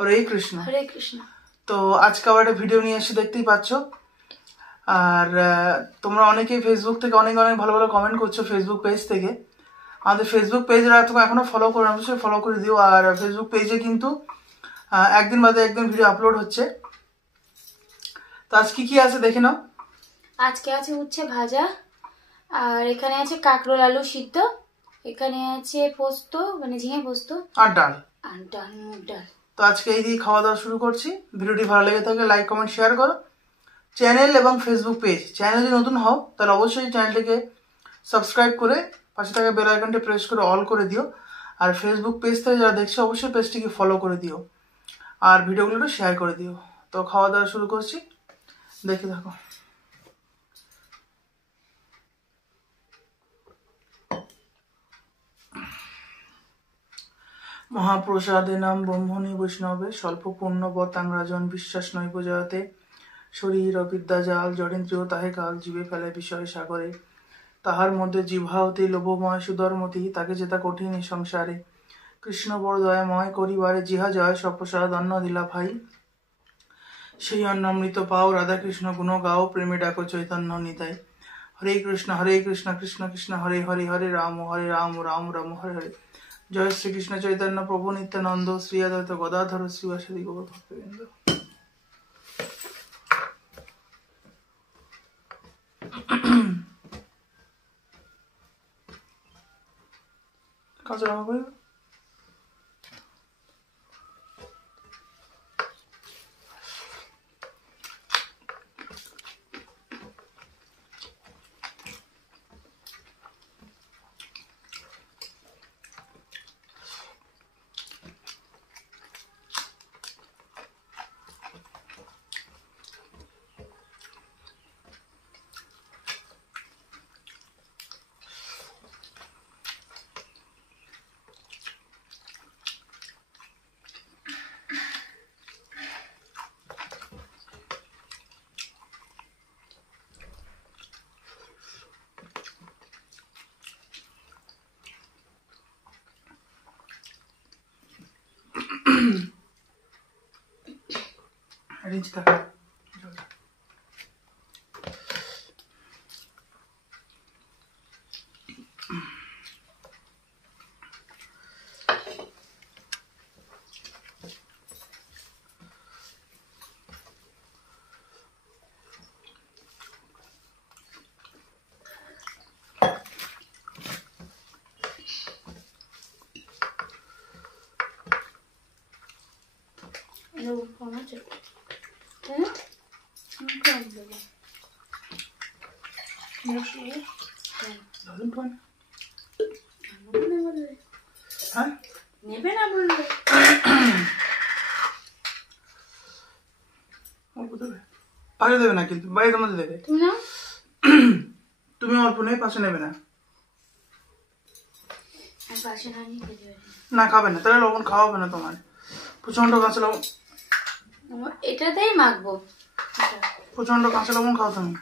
হরে কৃষ্ণ। হরে কৃষ্ণ। তো আজকে আবার একটা ভিডিও নিয়ে এসে দেখতেই পাচ্ছ। আর তোমরা অনেকেই ফেসবুক থেকে অনেক অনেক ভালো ভালো কমেন্ট করছো ফেসবুক পেজ থেকে। আমাদের ফেসবুক পেজ তোমরা এখনো ফলো করো না, অবশ্যই ফলো করে দিও। আর ফেসবুক পেজে কিন্তু একদিন বাদে একদিন ভিডিও আপলোড হচ্ছে। তো আজকে কি আছে দেখে নাও। আজকে আছে উচ্ছে ভাজা, আর এখানে আছে কাঁকরোল আলু সিদ্ধ, এখানে আছে পোস্ত মানে ঝিঙে পোস্ত, আর ডাল। মুগ ডাল। তো আজকে এই দিয়ে খাওয়া দাওয়া শুরু করছি। ভিডিওটি ভালো লেগে থাকলে লাইক কমেন্ট শেয়ার করো। চ্যানেল এবং ফেসবুক পেজ, চ্যানেল যদি নতুন হও তাহলে অবশ্যই চ্যানেলটিকে সাবস্ক্রাইব করে পাশে থাকা বেল আইকনটি প্রেস করে অল করে দিও। আর ফেসবুক পেজ থেকে যারা দেখছো অবশ্যই পেজটিকে ফলো করে দিও আর ভিডিওগুলো শেয়ার করে দিও। তো খাওয়া দাওয়া শুরু করছি, দেখে থাকো। মহাপ্রসাদে নাম ব্রহ্মণী বৈষ্ণবে স্বল্প পুণ্যবতাং রাজন বিশ্বাস নৈব জয়তে শরীর অবিদ্যা জাল জড়েন্দ্রিয় তাহে কাল জীবে ফেলে বিষয় সাগরে তাহার মধ্যে জিহ্বা অতি লোভময় সুধর্মতি তাকে যেতা কঠিন এই সংসারে কৃষ্ণ বড় দয়াময় করিবারে জিহা জয় সপ্রসাদ অন্ন দিলা ভাই সেই অন্নামৃত পাও রাধা কৃষ্ণ গুণ গাও প্রেমে ডাকো চৈতন্য নিতাই হরে কৃষ্ণ কৃষ্ণ কৃষ্ণ হরে হরে হরে রাম রাম রাম হরে হরে জয় শ্রীকৃষ্ণ চৈতন্য প্রভু নিত্যানন্দ শ্রী অদ্বৈত গদাধর শ্রীবাসাদি গৌর ভক্তবৃন্দ। কাজ রাখা করে রিচ থাকা নেবে না বললে পাশে দেবে না, কিন্তু বাইরে তোমাদের দেবে। তুমি অল্প নেই, পাশে নেবে না। না খাবে না, তাহলে লবণ খাওয়াবে না তোমার। প্রচন্ড কাঁচা লবণ এটাতেই মাখবো। প্রচন্ড কাঁচা লবণ খাও তুমি।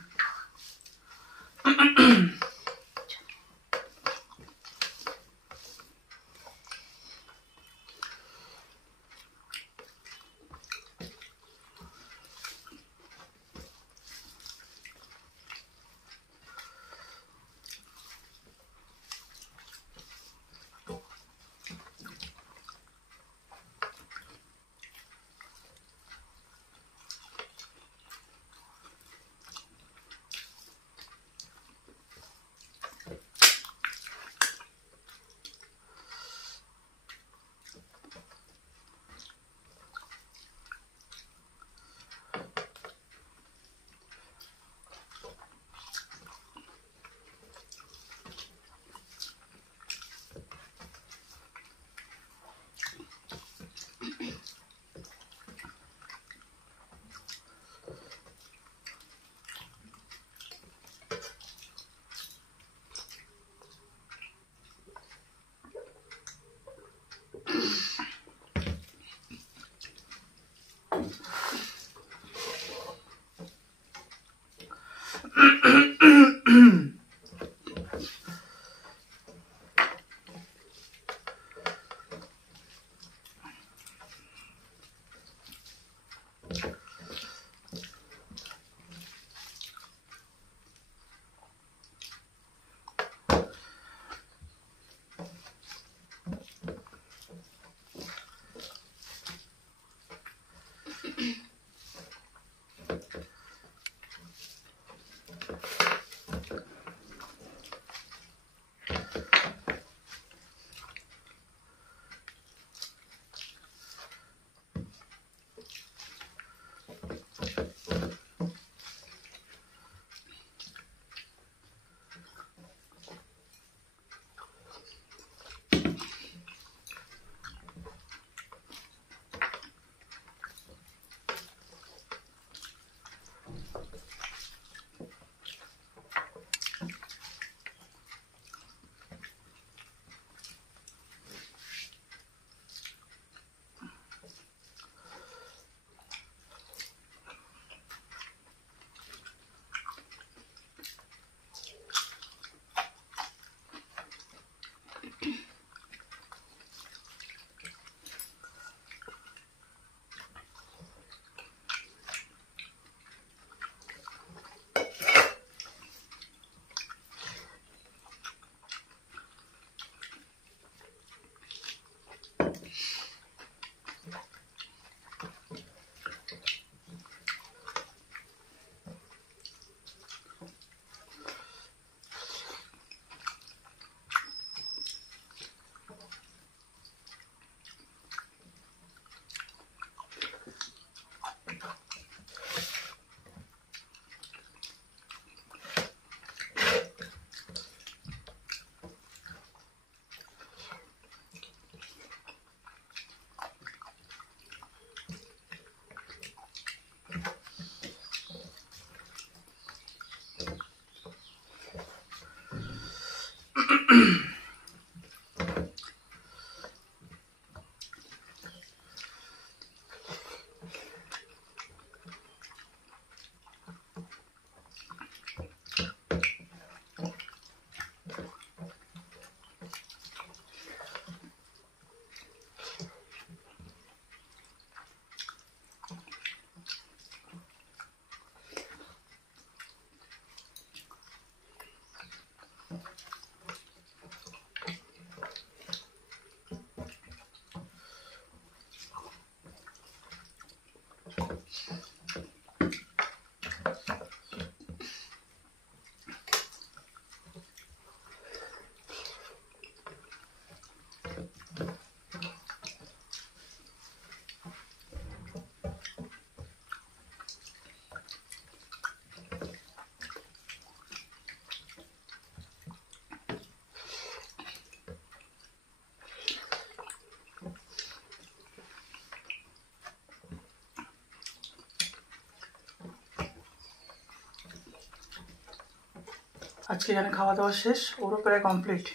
আজকে এখানে খাওয়া দাওয়া শেষ, ওরও প্রায় কমপ্লিট।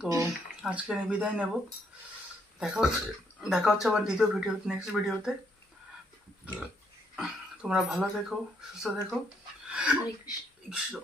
তো আজকে আমি বিদায় নেব। দেখা হচ্ছে আবার দ্বিতীয় ভিডিও, নেক্সট ভিডিওতে। তোমরা ভালো থেকো, সুস্থ থেকো। হরে কৃষ্ণ। কৃষ্ণ।